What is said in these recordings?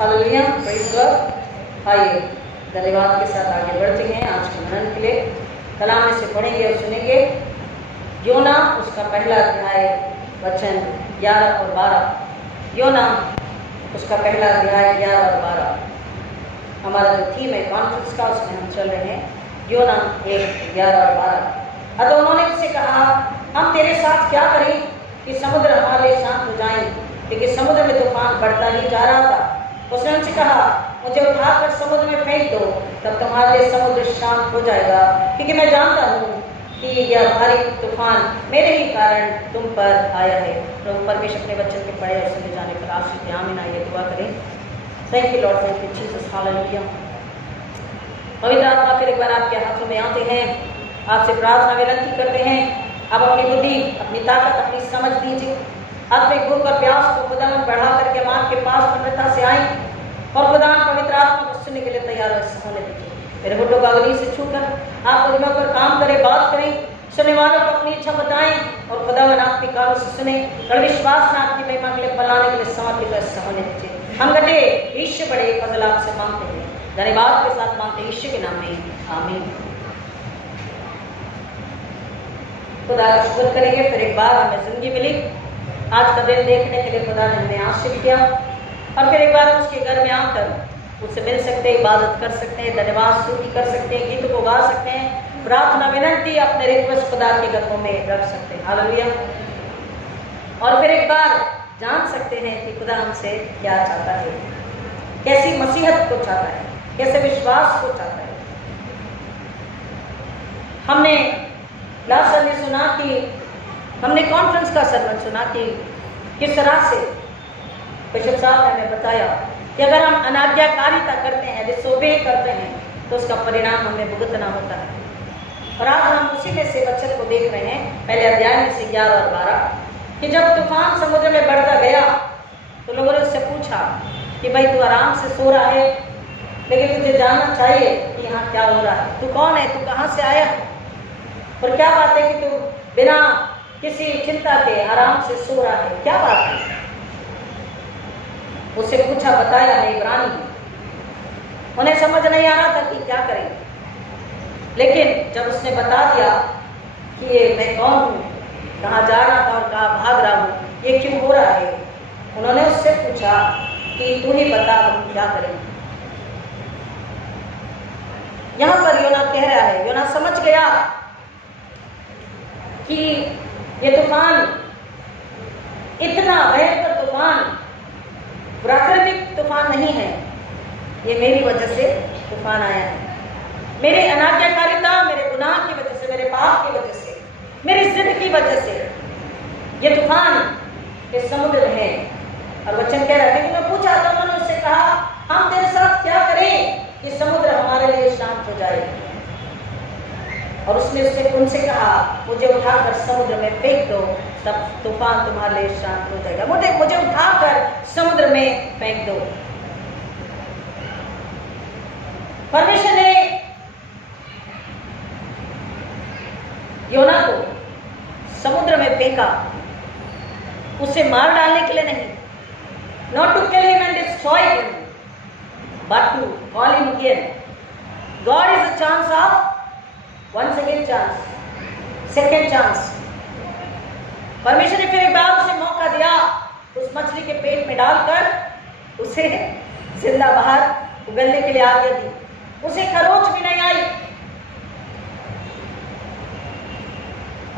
Hallelujah, praise God. आइए धन्यवाद के साथ आगे बढ़ते हैं। आज के मनन के लिए कलाम में से पढ़ेंगे और सुनेंगे योना उसका पहला अध्याय वचन 11 और 12। योना उसका पहला अध्याय 11 और 12 हमारा जो थीम है कॉन्फ्रेंस का, उसमें हम चल रहे हैं। योना 1 11 और 12। अतः उन्होंने उससे कहा, हम तेरे साथ क्या करें कि समुद्र हमारे लिए शांत हो जाए, क्योंकि समुद्र में तूफान बढ़ता ही जा रहा था। उसने उनसे कहा, मुझे उठाकर समुद्र में फेंक दो, तब तुम्हारे लिए समुद्र शांत हो जाएगा, क्योंकि मैं जानता हूँ कि यह भारी तूफान मेरे ही कारण तुम पर आया है। प्रभु परमेश्वर अपने वचन के पढ़े और सुने जाने पर आशीष आमीन। आइए दुआ करें। Thank you Lord, thank you Jesus, hallelujah. पवित्र आत्मा फिर एक बार आपके हाथों में आते हैं, आपसे प्रार्थना विनती करते हैं। आप अपनी बुद्धि, अपनी ताकत, अपनी समझ दीजिए। आत्मिक भूख और प्यास को खुदा में बढ़ा करके हम आपके पास नम्रता से आए और खुदा पवित्र आत्मा को सुनने के लिए तैयार होने दीजिए। मेरे घुटनों को अगली से छूकर आप दिमाग पर काम करें, बात करें, सुनने वालों को अपनी इच्छा बताएं और खुदा आपकी कानों से सुने और विश्वास में आपकी महिमा के लिए फैलाने के लिए समर्पित ऐसा होने दीजिए। हम घटे ईश्वर बड़े फजल आपसे मांगते हैं, धन्यवाद के साथ मांगते हैं ईश्वर के नाम में, आमीन। खुदा का शुक्र करेंगे, फिर एक बार हमें जिंदगी मिली, आज का दिन देखने के लिए खुदा ने हमें आशीष किया और फिर एक बार उसके घर में आकर उससे मिल सकते हैं, इबादत कर सकते हैं, धन्यवाद स्तुति कर सकते हैं, गीत को गा सकते हैं, प्रार्थना विनती अपने रिक्वेस्ट खुदा के घरों में रख सकते हैं। हालेलुया। और फिर एक बार जान सकते हैं कि खुदा हमसे क्या चाहता है, कैसी मसीहत को चाहता है, कैसे विश्वास को चाहता है। हमने लास्ट संडे सुना कि हमने कॉन्फ्रेंस का सर्मन सुना कि किस तरह से बिशप साहब ने हमें बताया कि अगर हम अनाज्ञाकारिता करते हैं, डिसोबे करते हैं, तो उसका परिणाम हमें भुगतना होता है। और आज हम उसी में से वचन को देख रहे हैं, पहले अध्याय में से 11 और 12, कि जब तूफान समुद्र में बढ़ता गया तो लोगों ने उससे पूछा कि भाई तू आराम से सो रहा है, लेकिन तुझे जानना चाहिए कि यहाँ क्या हो रहा है, तू कौन है, तू कहाँ से आया है, और क्या बात है कि तू बिना किसी चिंता के आराम से सो रहा है, क्या बात है। उससे पूछा, बताया है इब्रानी। उन्हें समझ नहीं आ रहा था कि क्या करें, लेकिन जब उसने बता दिया कि ये मैं कौन हूँ, कहाँ जा रहा था और कहाँ भाग रहा हूँ, ये क्यों हो रहा है, उन्होंने उससे पूछा कि तू ही बता हम क्या करें। यहाँ पर योना कह रहा है, योना समझ गया कि ये तूफान, इतना भयंकर तूफान प्राकृतिक तूफान नहीं है, ये मेरी वजह से तूफान आया है। मेरे अनाज्ञाकारिता, मेरे गुनाह की वजह से, मेरे पाप की वजह से, मेरी जिद की वजह से ये तूफान इस समुद्र में है। और वचन कह रहा है कि मैं पूछा तो उन्होंने उससे कहा, हम तेरे साथ क्या करें कि समुद्र हमारे लिए शांत हो जाए। और उसने उनसे कहा, मुझे उठाकर समुद्र में फेंक दो, तब तूफान तुम्हारे लिए शांत हो जाएगा। मुझे उठाकर समुद्र में फेंक दो। परमेश्वर ने योना को समुद्र में फेंका, उसे मार डालने के लिए नहीं, not to kill him and destroy him, but to call him again. God is a chance of once again chance, second chance. परमेश्वर ने फिर एक बार उसे मौका दिया, उस मछली के पेट में डालकर उसे जिंदा बाहर उगलने के लिए आज्ञा दी। उसे खरोच भी नहीं आई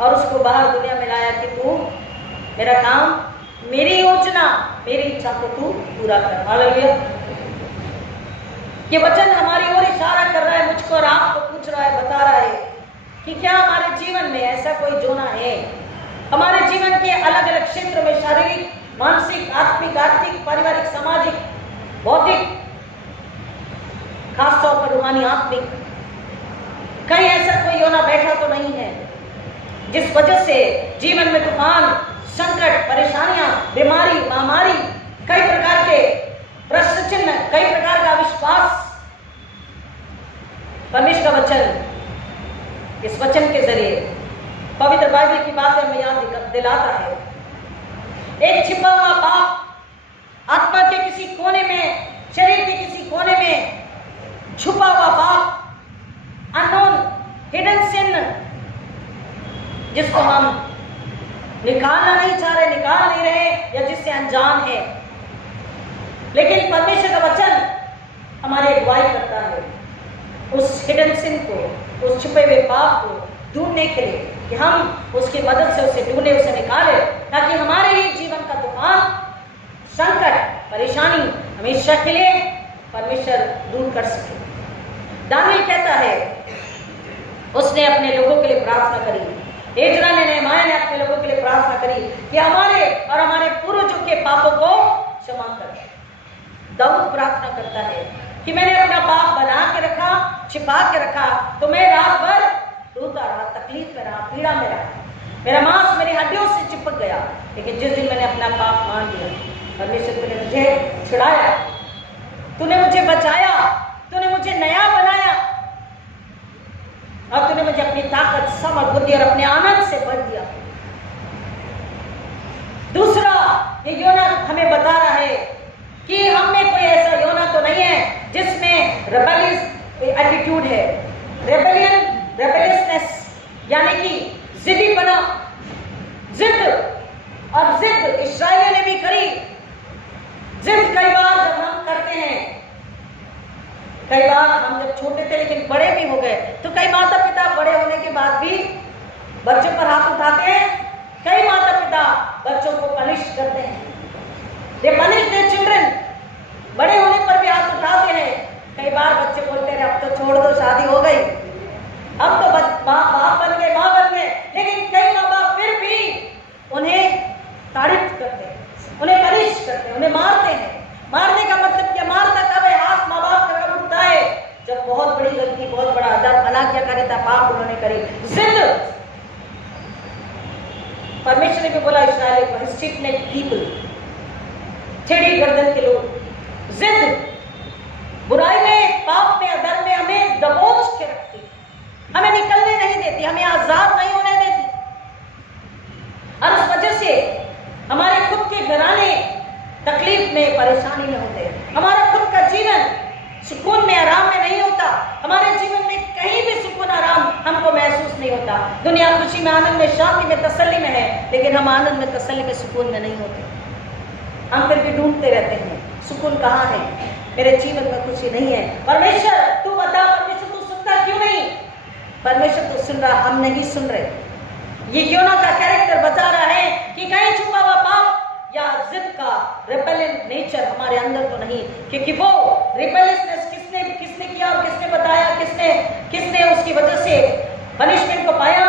और उसको बाहर दुनिया में लाया कि तू मेरा काम, मेरी योजना, मेरी इच्छा को तू पूरा कर। हालेलुया। ये वचन हमारी ओर इशारा कर रहा है, मुझको और आपको पूछ रहा है, बता रहा है कि क्या हमारे जीवन में ऐसा कोई जोना है। हमारे जीवन के अलग अलग क्षेत्र में, शारीरिक, मानसिक, आत्मिक, आर्थिक, पारिवारिक, सामाजिक, भौतिक, खासतौर पर रूहानी, आत्मिक, कहीं ऐसा कोई योना बैठा तो नहीं है जिस वजह से जीवन में तूफान, संकट, परेशानियां, बीमारी, महामारी, कई प्रकार के प्रश्न चिन्ह, कई प्रकार का विश्वास, परमेश्वर का वचन, इस वचन के जरिए पवित्र बाइबल की बातें हमें याद दिलाता है। एक छिपा हुआ पाप आत्मा के किसी कोने में जिसको हम निकालना नहीं चाह रहे, निकाल नहीं रहे, या जिससे अनजान है। लेकिन परमेश्वर का वचन हमारी अगुवाई करता है उस हिडन सिन को, उस छुपे हुए पाप को ढूंढने के लिए, कि हम उसकी मदद से उसे ढूंढे, उसे निकाले, ताकि हमारे ही जीवन का तूफान, संकट, परेशानी हमेशा के लिए परमेश्वर दूर कर सके। दानियल कहता है, उसने अपने लोगों के लिए प्रार्थना करी, एजरा ने, नेहमाया ने अपने लोगों के लिए प्रार्थना करी कि हमारे और हमारे पूर्वजों के पापों को क्षमा कर। दाऊद प्रार्थना करता है कि मैंने अपना पाप बना के रखा, छिपा के रखा, तो मैं रात भर रोता रहा, तकलीफ में रहा, पीड़ा में रहा, मेरा मांस मेरी हड्डियों से चिपक गया। लेकिन जिस दिन मैंने अपना पाप मान लिया, परमेश्वर तूने मुझे छुड़ाया, तूने मुझे बचाया, तूने मुझे नया बनाया, अब तूने मुझे अपनी ताकत, समझ, बुद्धि और अपने आनंद से भर दिया। दूसरा, ये योना हमें बता रहा है कि हम में कोई ऐसा योना तो नहीं है जिसमें रेबेलियस एटीट्यूड है, रेबेलियसनेस, यानी कि जिद्दीपना, जिद। और जिद इस्राएलियों ने भी करी। जिद कई बार जब हम करते हैं, कई बार हम जब छोटे थे लेकिन बड़े भी हो गए, तो कई माता पिता बड़े होने के बाद भी बच्चों पर हाथ उठाते हैं। कई माता पिता बच्चों को पनिश करते हैं, दे पनिश देयर चिल्ड्रन, बड़े होने पर भी हाथ उठाते हैं। कई बार बच्चे बोलते हैं अब तो छोड़ दो, शादी हो गई, अब तो बाप बन गए, माँ बन गए। लेकिन कई माँ बाप फिर भी उन्हें ताड़ित करते हैं, उन्हें पनिश करते हैं, उन्हें मारते हैं। मारने का मतलब क्या? मारता कब है? हाथ माँ बाप का कब उठता है? जब बहुत बड़ी गलती, बहुत बड़ा अदब, अनाज्ञाकारिता, पाप उन्होंने करी। जिद, परमेश्वर ने भी बोला इस्राएल को, स्टिफ नेक पीपल, टेढ़ी गर्दन के लोग। जिद बुराई में, पाप में, अधर्म में हमें दबोच के रखती, हमें निकलने नहीं देती, हमें आजाद नहीं होने देती। और उस वजह से हमारे खुद के घराने तकलीफ में, परेशानी में होते हैं। हमारा खुद का जीवन सुकून में, आराम में नहीं होता। हमारे जीवन में कहीं भी सुकून, आराम हमको महसूस नहीं होता। दुनिया खुशी में, आनंद में, शांति में, तसल्ली में है, लेकिन हम आनंद में, तसल्ली में, सुकून में नहीं होते। हम फिर भी ढूंढते रहते हैं सुकून कहाँ है, मेरे जीवन में खुशी नहीं है। परमेश्वर तू बता, परमेश्वर तू सुनता क्यों नहीं? परमेश्वर तो सुन रहा, हम नहीं सुन रहे। ये योना का कैरेक्टर बता रहा है कि कहीं छुपा हुआ पाप या जिद का रिपेलेंट नेचर हमारे अंदर तो नहीं, क्योंकि वो रिपेलेंसनेस किसने किया और किसने बताया, किसने उसकी वजह से पनिशमेंट को पाया?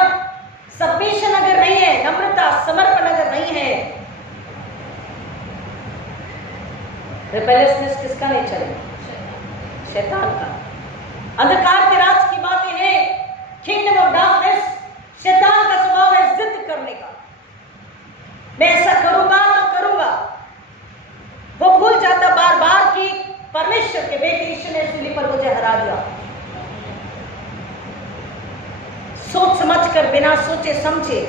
सबमिशन अगर नहीं है, नम्रता, समर्पण अगर नहीं है, रिपेलेंसनेस किसका नेचर है? शैतान का। अंधकार के राज की बातें हैं, किंगडम ऑफ डार्कनेस, शैतान का स्वभाव है जिद करने का। मैं ऐसा करूंगा तो करूंगा। वो भूल जाता बार बार कि परमेश्वर के बेटे यीशु ने सूली पर मुझे हरा दिया। सोच समझकर, बिना सोचे समझे,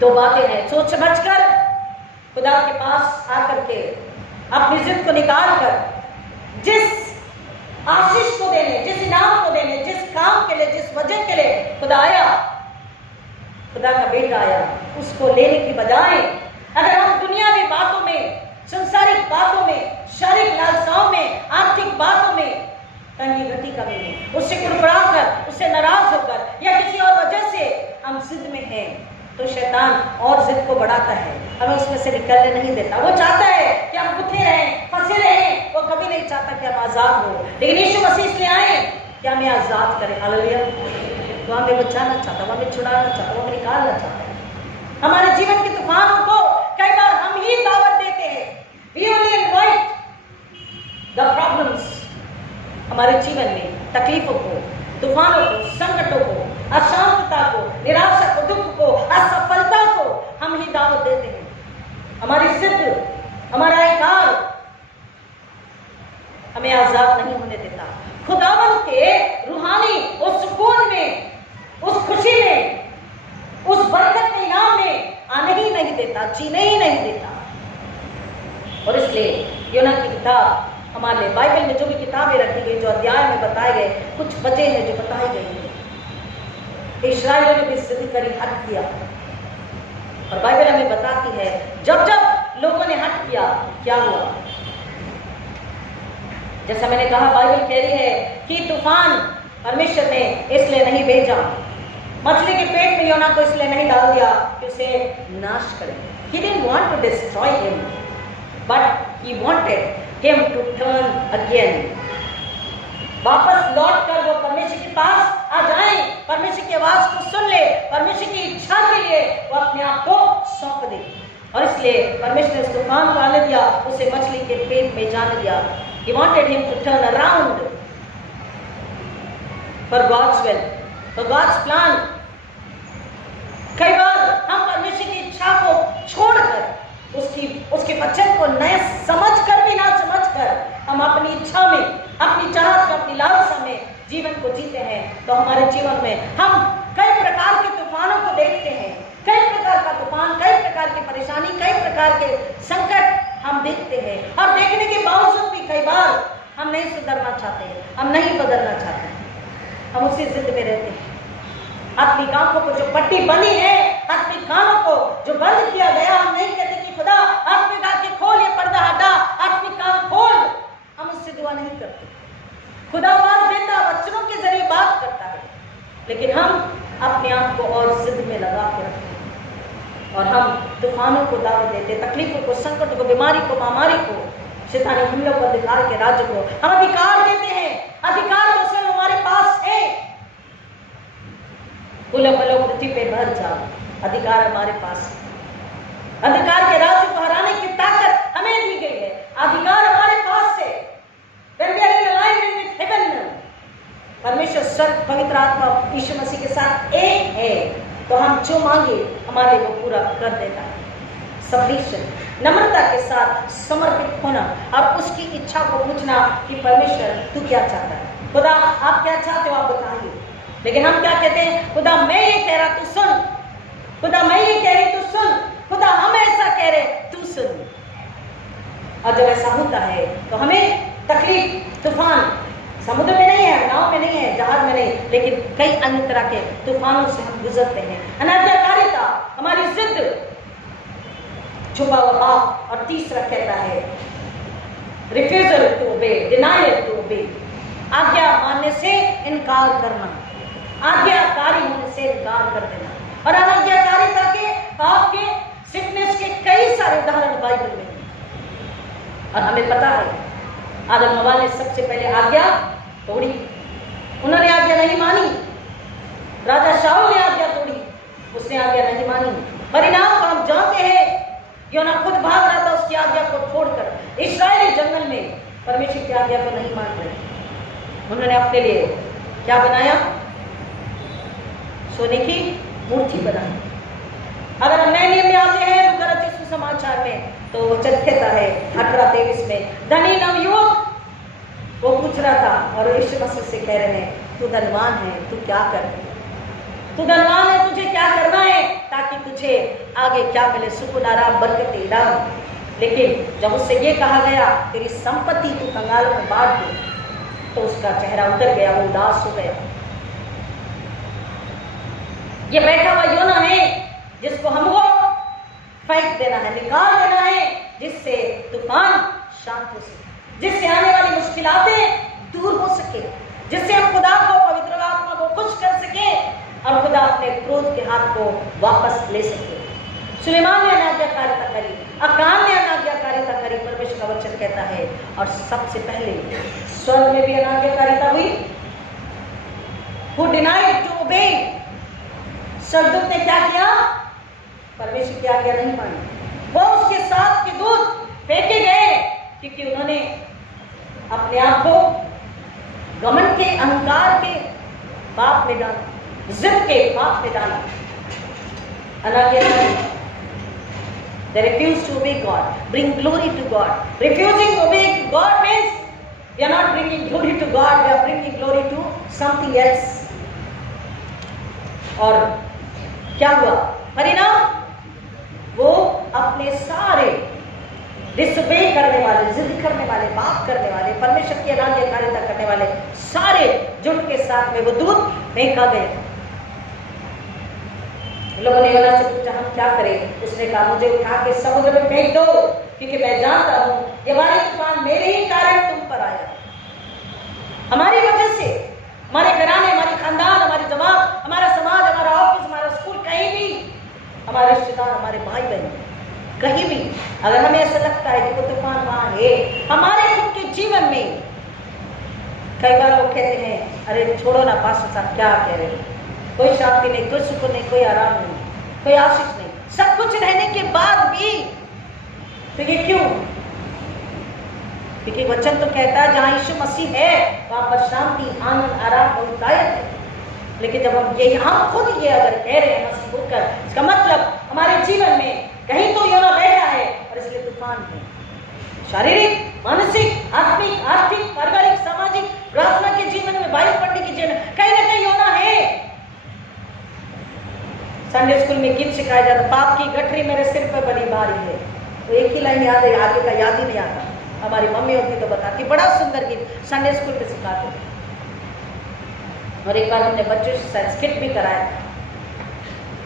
दो बातें हैं। सोच समझकर खुदा के पास आकर के अपनी जिद को निकाल कर, जिस आशीष को देने, जिस इनाम को देने, जिस काम के लिए, जिस वजह के लिए खुदा आया, खुदा का बेटा आया, उसको लेने की बजाय अगर हम दुनियावी बातों में, संसारिक बातों में, शारीरिक लालसाओं में, आर्थिक बातों में तंगी गति करेंगे, उससे कुड़कुड़ा कर, उससे नाराज होकर या किसी और वजह से हम जिद में हैं, तो शैतान और जिद को बढ़ाता है, हमें उसमें से निकलने नहीं देता। वो चाहता है कि हम गुथे रहें, फंसे रहें। वो कभी नहीं चाहता कि हम आजाद हो। लेकिन यीशु मसीह इसलिए आए कि हमें आजाद करें। हालेलुया। वो हमें बचाना चाहता, वो हमें छुड़ाना चाहता, वो हमें निकालना चाहता है। हमारे जीवन के तूफानों को कई बार हम ही दावत देते हैं। We only invite the problems, हमारे जीवन में तकलीफों को, तूफानों को, संकटों को, अशांतता को, निराशा को, दुख को, असफलता को हम ही दावत देते हैं। हमारी जिद, हमारा इनकार हमें आजाद नहीं होने देता। खुदावन के रूहानी उस सुकून में, उस खुशी में, उस बरकत के इनाम में आने ही नहीं देता, जीने ही नहीं देता। और इसलिए योना की किताब हमारे लिए, बाइबल में जो भी किताबें रखी गई, जो अध्याय में बताए गए, कुछ वजह है जो बताई गई है। इस्राएलियों ने भी जिद करी, हट किया। और बाइबल हमें बताती है जब जब लोगों ने हट किया क्या हुआ। जैसा मैंने कहा, बाइबल कह रही है कि तूफान परमेश्वर ने इसलिए नहीं भेजा, मछली के पेट में योना को इसलिए नहीं डाल दिया कि उसे नाश करे। He didn't want to destroy him, but he wanted him to turn again. वापस लौट कर वो परमेश्वर के पास आ जाए, परमेश्वर की आवाज को सुन ले, परमेश्वर की इच्छा के लिए वो अपने आप को सौंप दे। और इसलिए परमेश्वर ने तूफान को आने दिया, उसे मछली के पेट में जाने दिया। He wanted him to turn around for God's will, for God's plan. कई बार हम परमेश्वर की इच्छा को छोड़कर उसके वचन को नए समझ कर भी ना समझ कर हम अपनी इच्छा में, अपनी चाहत में, अपनी लालसा में जीवन को जीते हैं, तो हमारे जीवन में हम कई प्रकार के तूफानों को देखते हैं। कई प्रकार का तूफान, कई प्रकार की परेशानी, कई प्रकार के संकट हम देखते हैं। और देखने के बावजूद भी कई बार हम नहीं सुधरना चाहते, हम नहीं बदलना चाहते, हम उसी जिद में रहते हैं। अपनी आंखों को जो पट्टी बनी है, अपनी कानों को जो बंद किया गया, हम नहीं कहते कि खुदा अपनी आंखें खोल, ये पर्दा हटा, अपनी कान खोल। हम उससे दुआ नहीं करते। खुदा आवाज देता, वचनों के जरिए बात करता है, लेकिन हम अपने आप को और जिद में लगा के रखते हैं और हम तूफानों को दावत देते, तकलीफों को, संकट को, बीमारी को, महामारी को, शैतानी हमलों को, अधिकार के राज्य को हम अधिकार देते हैं। अधिकार तो स्वयं हमारे पास है। पृथ्वी पे भर जाओ, अधिकार हमारे पास। अधिकार के राज्य को हराने की ताकत हमें दी गई है, अधिकार हमारे पास है। When we are in alignment with heaven, परमेश्वर स्वर्ग, पवित्र आत्मा, यीशु मसीह के साथ एक है, तो हम जो मांगे हमारे को पूरा कर देता है। सबमिशन, नम्रता के साथ समर्पित होना और उसकी इच्छा को पूछना कि परमेश्वर तू क्या चाहता है, खुदा आप क्या चाहते हो, आप बताइए। लेकिन हम क्या कहते हैं, खुदा मैं ये कह रहा तू सुन, खुदा मैं ये कह रही तू सुन, खुदा हम ऐसा कह रहे तू सुन। और जब ऐसा होता है तो हमें तकलीफ, तूफान समुद्र में नहीं है, नाव में नहीं है, जहाज में नहीं, लेकिन कई अन्य तरह के तूफानों से हम गुजरते हैं। अनाज्ञाकारिता, हमारी जिद, छुपा हुआ पाप। और तीसरा कहता है refusal to obey, denial to obey, आज्ञा मानने से इनकार करना, आज्ञाकारी होने से इनकार कर देना। और अनाज्ञाकारिता के, पाप के, सिकनेस के कई सारे उदाहरण बाइबल में। और हमें पता है आदम हवा ने सबसे पहले आज्ञा तोड़ी, उन्होंने आज्ञा नहीं मानी। राजा शाऊल ने आज्ञा तोड़ी, उसने आज्ञा नहीं मानी। परिणाम को हम जानते हैं, योना खुद भाग रहा था उसकी आज्ञा को छोड़कर। इस्राएली जंगल में परमेश्वर की आज्ञा को नहीं मान रहे, उन्होंने अपने लिए क्या बनाया, सोने की मूर्ति बनाई। अगर हम नए नियम में आते हैं लूका समाचार में, तो वचन कहता है 18:23 में, धनी नवयुवक वो पूछ रहा था और यीशु मसीह से कह रहे हैं तू धनवान है, तू क्या कर, तू धनवान है, तुझे क्या करना है ताकि तुझे आगे क्या मिले, सुकून, आराम, बरकत, इनाम। लेकिन जब उससे ये कहा गया तेरी संपत्ति तू कंगालों में बांट दे, तो उसका चेहरा उतर गया, वो उदास हो गया। ये बैठा हुआ योना है जिसको हमको फेंक देना है, निकाल देना है, जिससे तूफान शांत हो सके, जिससे आने वाली मुश्किलातें दूर हो सके, जिससे हम खुदा को, पवित्र आत्मा को खुश कर सके और खुदा अपने क्रोध के हाथ को वापस ले सके। सुलेमान ने अनाज्ञाकारिता करी, अकान ने अनाज्ञाकारिता करी, परमेश्वर का वचन कहता है। और सबसे पहले स्वर्ग में भी अनाज्ञाकारिता हुई। Who denied to obey? स्वर्गदूत ने क्या किया, परमेश्वर की आज्ञा नहीं मानी। वो उसके साथ के दूत फेंके गए क्योंकि उन्होंने अपने आप को घमंड के, अहंकार के पाप में डाला, जिद के पाप में डाला। अनाज्ञाकारी, they refuse to obey God, bring glory to God. Refusing to obey God means we are not bringing glory to God, we are bringing glory to something else. और क्या हुआ परिणाम, वो अपने सारे डिसोबे करने वाले, जिद करने वाले, पाप करने वाले, परमेश्वर की अनाज्ञाकारिता करने वाले सारे झुंड के साथ में वो दूत फेंका गया। लोगों ने योना से पूछा हम क्या करें? उसने कहा मुझे उठा के समुद्र में फेंक दो, क्योंकि मैं जानता हूं ये भारी तूफान मेरे ही कारण तुम पर आया, हमारी वजह से। हमारे घराने, हमारी खानदान, हमारी जमात, हमारा समाज, हमारा ऑफिस, हमारा स्कूल, कहीं भी हमारे रिश्तेदार, हमारे भाई बहन, कहीं भी अगर हमें ऐसा लगता है कि वो तूफान वहां है हमारे खुद के जीवन में, कई बार लोग कहते हैं अरे छोड़ो ना पास्टर साहब, क्या कह रहे हैं, कोई शांति नहीं, कोई सुकून नहीं, कोई आराम नहीं, कोई आशीष नहीं, सब कुछ रहने के बाद भी। तो ये क्यों? क्योंकि वचन तो कहता है जहां यीशु मसीह है वहां पर शांति, आनंद, आराम बहुतायत है। लेकिन जब हम ये खुद ये अगर कह रहे हैं मसीह होकर, इसका मतलब हमारे जीवन में कहीं तो योना बैठा है और इसलिए तूफान है। शारीरिक, मानसिक, आत्मिक, आर्थिक, पारिवारिक, सामाजिक, प्रार्थना के जीवन में, बाइबल पढ़ने के जीवन में कहीं ना कहीं योना है। संडे स्कूल में गीत सिखाया जाता, पाप की गठरी मेरे सिर पर बड़ी भारी है। तो एक ही लाइन याद है, आगे का याद ही नहीं आता। हमारी मम्मी होती तो बताती, बड़ा सुंदर गीत संडे स्कूल में सिखाते थे। और एक बार हमने बच्चों से संस्कृत भी कराया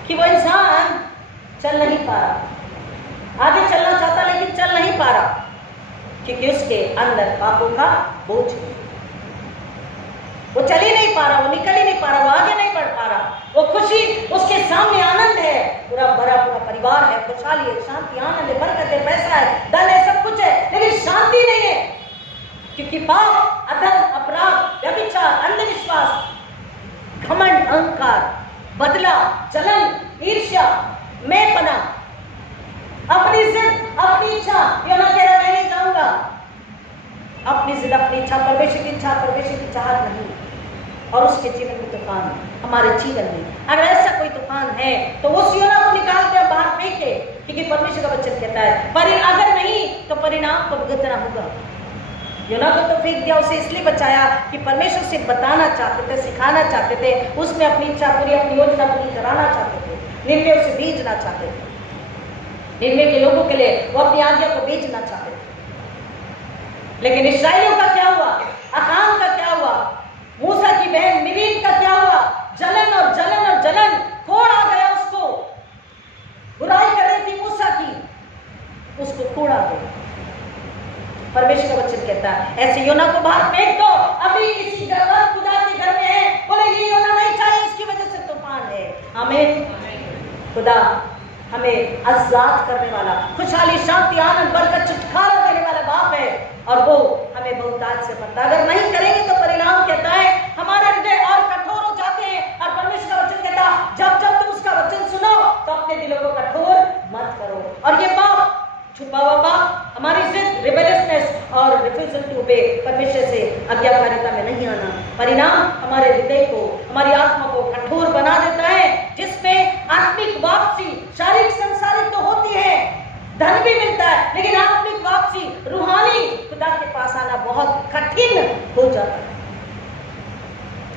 कि वो इंसान चल नहीं पा रहा, आगे चलना चाहता लेकिन चल नहीं पा रहा, क्योंकि उसके अंदर पापों का बोझ है। वो चल ही नहीं पा रहा, वो निकल ही नहीं पा रहा, वो आगे नहीं बढ़ पा रहा। वो खुशी, उसके सामने आनंद है, पूरा भरा पूरा परिवार है, खुशहाली है, शांति, आनंद है, बरकत है, पैसा है, धन है, सब कुछ है, लेकिन शांति नहीं है। क्योंकि पाप, अधर्म, अपराध, व्यभिचार, अंधविश्वास, घमंड, अहंकार, बदला, जलन, ईर्ष्या, मैंपना, अपनी जिद, अपनी इच्छा, योना कह रहा मैं नहीं जाऊंगा। अपनी जिद, अपनी इच्छा, परमेश्वर की इच्छा, परमेश्वर की चाहत नहीं, और उसके जीवन में तूफान हमारे जीवन में। अगर ऐसा कोई तूफान है तो उस योना को निकाल के बाहर फेंके, क्योंकि परमेश्वर का वचन कहता है पर अगर नहीं तो परिणाम को भुगतना होगा। योना को तो फेंक दिया, उसे इसलिए बचाया कि परमेश्वर से बताना चाहते थे, सिखाना चाहते थे, उसमें अपनी इच्छा पूरी, अपनी योजना पूरी कराना चाहते थे, निन्वे उसे भेजना चाहते थे, निन्वे के लोगों के लिए वो अपनी आज्ञा को भेजना चाहते थे। लेकिन इस्राएलियों का क्या हुआ? अकाम का क्या हुआ? मूसा की बहन मिरीम का क्या हुआ? जलन और जलन और जलन, कोड़ आ गया उसको। बुराई कर रही थी मूसा की, उसको कोड़ आ गया। परमेश्वर का वचन कहता है ऐसे योना को बाहर फेंक दो। अभी किसी गर्भवती खुदा के घर में है, बोले ये योना नहीं चाहिए, इसकी वजह से तूफान है। आमीन। खुदा हमें आजाद करने वाला, खुशहाली, शांति, आनंद, बरकत, छुटकारा देने वाला बाप है, और वो हमें बहुतायत से पता। अगर नहीं करेंगे तो परिणाम कहता है हमारे हृदय और कठोर हो जाते हैं। और परमेश्वर का वचन कहता है जब जब तुम उसका वचन सुनो तो अपने दिलों को कठोर मत करो। और ये पाप, छुपा हुआ पाप, हमारी जिद, रिबेलियसनेस और रिफ्यूजल टू ओबे, परमेश्वर से आज्ञाकारिता में नहीं आना, परिणाम हमारे हृदय को, हमारी आत्मा को कठोर बना देता है, जिसमें आत्मिक वापसी, शारीरिक संसारिक तो होती है, धन भी मिलता है, लेकिन आत्मिक वापसी, रूहानी खुदा के पास आना बहुत कठिन हो जाता है।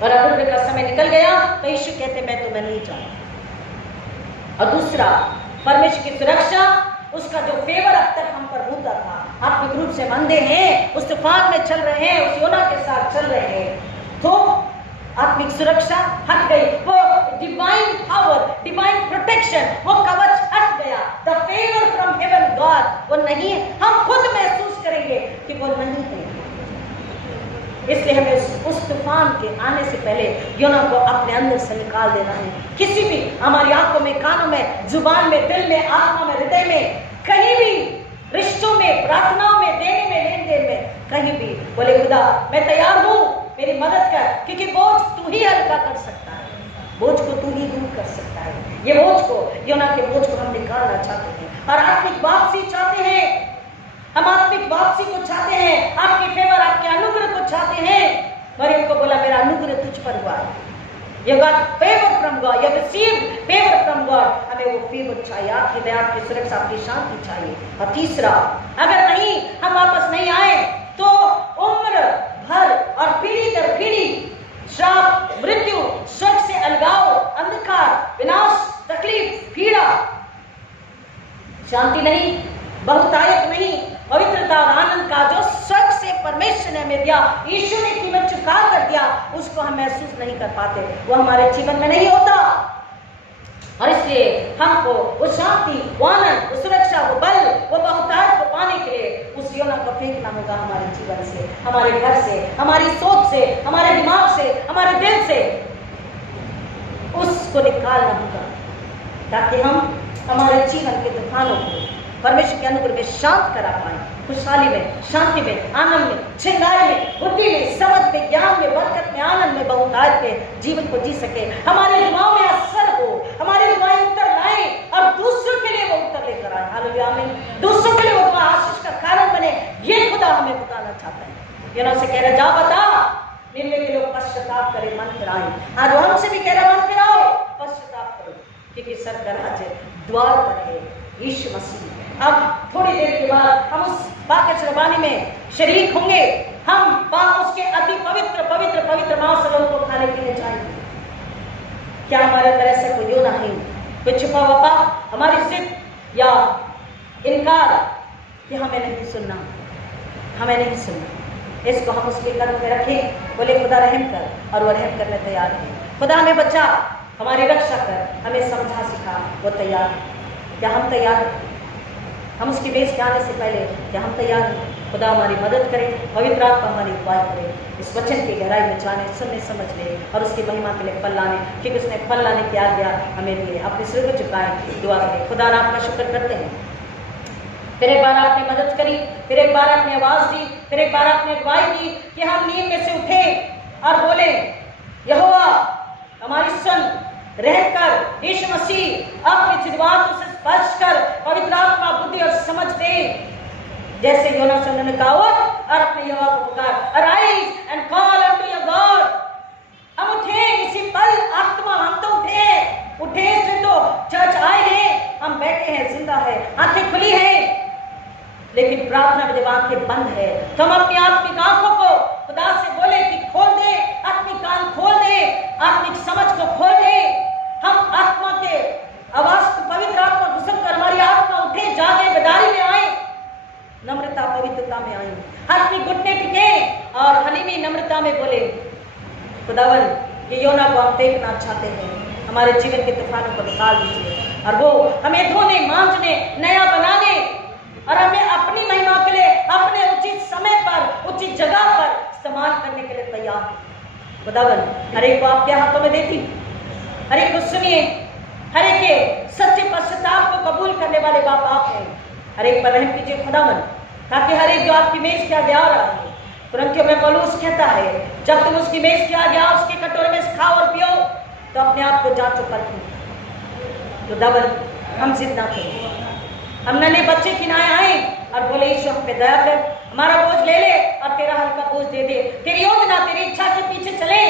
और अगर का समय निकल गया तो यीशु कहते मैं तुम्हें नहीं जानता। और दूसरा, परमेश्वर की सुरक्षा, उसका जो फेवर अब तक हम पर होता था, आत्मिक रूप से अंधे हैं, उस तूफान में चल रहे हैं, उस योना के साथ चल रहे हैं, तो आत्मिक सुरक्षा हट गई, वो डिवाइन पावर, डिवाइन प्रोटेक्शन, वो कवच हट गया। The favour from heaven God, वो नहीं है, हम खुद महसूस करेंगे कि वो नहीं है। इसलिए हमें उस तूफान के आने से पहले योना को अपने अंदर से निकाल देना है। किसी भी हमारी आंखों में, कानों में, जुबान में, दिल में, आत्मा में, हृदय में, कहीं भी, रिश्तों में, प्रार्थनाओं में, देने में, लेन देन में, कहीं भी बोले खुदा मैं तैयार हूँ, मेरी मदद कर, क्योंकि बोझ तू ही हल्का कर सकता है, बोझ को तू ही दूर कर सकता है। ये बोझ को, योना के बोझ को हम निकालना चाहते हैं और आत्मिक वापसी चाहते हैं। हम आत्मिक वापसी को चाहते हैं, आपके फेवर, आपके अनुग्रह को चाहते हैं। मरियम को बोला मेरा अनुग्रह तुझ पर हुआ है। You got favor from God, you have received favor from God। हमें वो फेवर चाहिए, आपकी दया, आपकी सुरक्षा, आपकी शांति चाहिए। और तीसरा, अगर नहीं, हम वापस नहीं आए तो उम्र भर और पीढ़ी दर पीढ़ी श्राप, मृत्यु, स्वर्ग से अलगाव, अंधकार, विनाश, तकलीफ, पीड़ा, शांति नहीं, बहुतायत नहीं, पवित्रता और आनंद का जो स्वर्ग से परमेश्वर ने हमें दिया, यीशु ने कीमत चुका कर दिया, उसको हम महसूस नहीं कर पाते, वो हमारे जीवन में नहीं होता। और इसलिए हमको वो शांति, वो आनंद, वो सुरक्षा, वो बल, वो बहुतायत को पाने के लिए उस योना को फेंकना होगा हमारे जीवन से, हमारे घर से, हमारी सोच से, हमारे दिमाग से, हमारे दिल से। उसको निकालना होगा ताकि हम हमारे जीवन के तूफानों को परमेश्वर के अनुग्रह में शांत करा पाए, खुशहाली में, शांति में, आनंद में, चिंगारी में, बुद्धि में, समझ में, ज्ञान में, बरकत में, आनंद में, बहुतायत में जीवन को जी सके। हमारे दिमाग में असर हो, हमारे दिमाग उत्तर लाए और दूसरों के लिए वो उत्तर लेकर आए। हालेलुया, आमीन। दूसरों के लिए वो आशीष का कारण बने, ये खुदा हमें बताना चाहता है। ये ना से कह रहा, जा बता निन्वे के लोग पश्चाताप करे, मन फिराए। आज हमसे भी कह रहा, मन फिराओ, पश्चाताप करो, क्योंकि सर का राज्य द्वार पर है, यीशु मसीह। अब थोड़ी देर के बाद हम उस बाके शरबानी में शरीक होंगे। हम उसके अति पवित्र पवित्र पवित्र मांसलों को खाने पीने जाएंगे। क्या हमारे अंदर ऐसा कोई योना है, कोई छुपा हुआ पाप, हमारी जिद या इनकार कि हमें नहीं सुनना, हमें नहीं सुनना, इसको हम उसके कदम में रखें। बोले खुदा रहम कर, और वो रहम करने तैयार है। खुदा हमें बचा, हमारी रक्षा कर, हमें समझा सिखा, वो तैयार है। क्या हम तैयार हैं? हम उसकी बेस के आने से पहले क्या हम तैयार हैं? खुदा हमारी मदद करे, पवित्र आत्मा हमारी अगुवाई करे, इस वचन की गहराई में जाने, सुनने, समझ ले और उसकी महिमा के लिए फल लाने, क्योंकि उसने फल लाने की आज्ञा हमें दी है। अपने सिर को झुकाएं, दुआ करें। खुदा आपका शुक्र करते हैं, फिर एक बार आपने मदद करी, फिर एक बार आपने आवाज दी, फिर एक बार आपने अगुवाई दी कि हम नींद में से उठे और बोले, यहोवा हमारी सुन, रहकर यीशु मसीह अपने जिह्वाओं से स्पर्श कर, पवित्र आत्मा बुद्धि और समझ दे। जैसे योना ने कहा, और अपने यहोवा को पुकार, arise and call unto your God. हम उठे इसी पल, आत्मा हम तो उठे इसलिए तो चर्च आए हैं, हम बैठे हैं, जिंदा है, आंखें खुली हैं, लेकिन प्रार्थना में जब आंखें बंद है तो हम अपनी आत्मिक आंखों को खुदा से बोले कि खोल दे, आत्मिक कान खोल दे, आत्मिक समझ को खोल दे। हम आत्मा के आवाज को, पवित्र आत्मा घुसम कर हमारी आत्मा उठे, जागे, बेदारी में आए, नम्रता पवित्रता में आए, आत्मिक घुटने टिके और हलीमी नम्रता में बोले, खुदावन ये योना को हम देखना चाहते हैं, हमारे जीवन के तूफानों को निकाल दीजिए और वो हमें धोने, मांजने, नया बनाने और हमें अपनी महिमा के लिए अपने उचित समय पर, उचित जगह पर इस्तेमाल करने के लिए तैयार है। खुदावन हर एक को आपके हाथों में देती, हर एक को सुनिए, हर एक के सच्चे पश्चाताप को कबूल करने वाले बाप आप हैं। हर एक पर रहम कीजिए खुदावन, ताकि हर एक जो आपकी मेज के आगे आ रहा है, तुरंत में पौलुस कहता है, जब तुम उसकी मेज के आगे आओ, उसके कटोरे में खाओ और पियो, तो अपने आप को जांचो परखो। खुदावन हम जिद ना करें, हम नन्हे बच्चे किनारे आए और बोले, ईश्वर हम पे दया कर, हमारा बोझ ले ले और तेरा हल्का बोझ दे दे, तेरी योजना, तेरी इच्छा के पीछे चले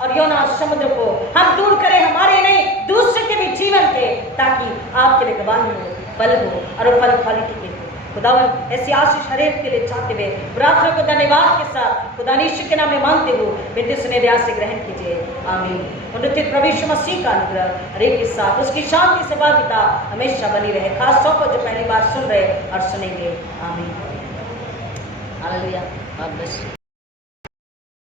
और योना समुद्र को हम दूर करें, हमारे नहीं दूसरे के भी जीवन के, ताकि आपके लिए गवाही हो, फल हो और फल क्वालिटी के हो। खुदावन ऐसी आशीष हर एक के लिए चाहते हुए प्रार्थना को धन्यवाद के साथ खुदा यीशु के नाम में मांगते हो, विनती सुने दया से ग्रहण कीजिए, आमीन। उन्नतित प्रभु यीशु मसीह का अनुग्रह हर एक के साथ, उसकी शांति से बाधिता हमेशा बनी रहे, खास तौर पर जो पहली बार सुन रहे और सुनेंगे, आमीन। हालेलुया।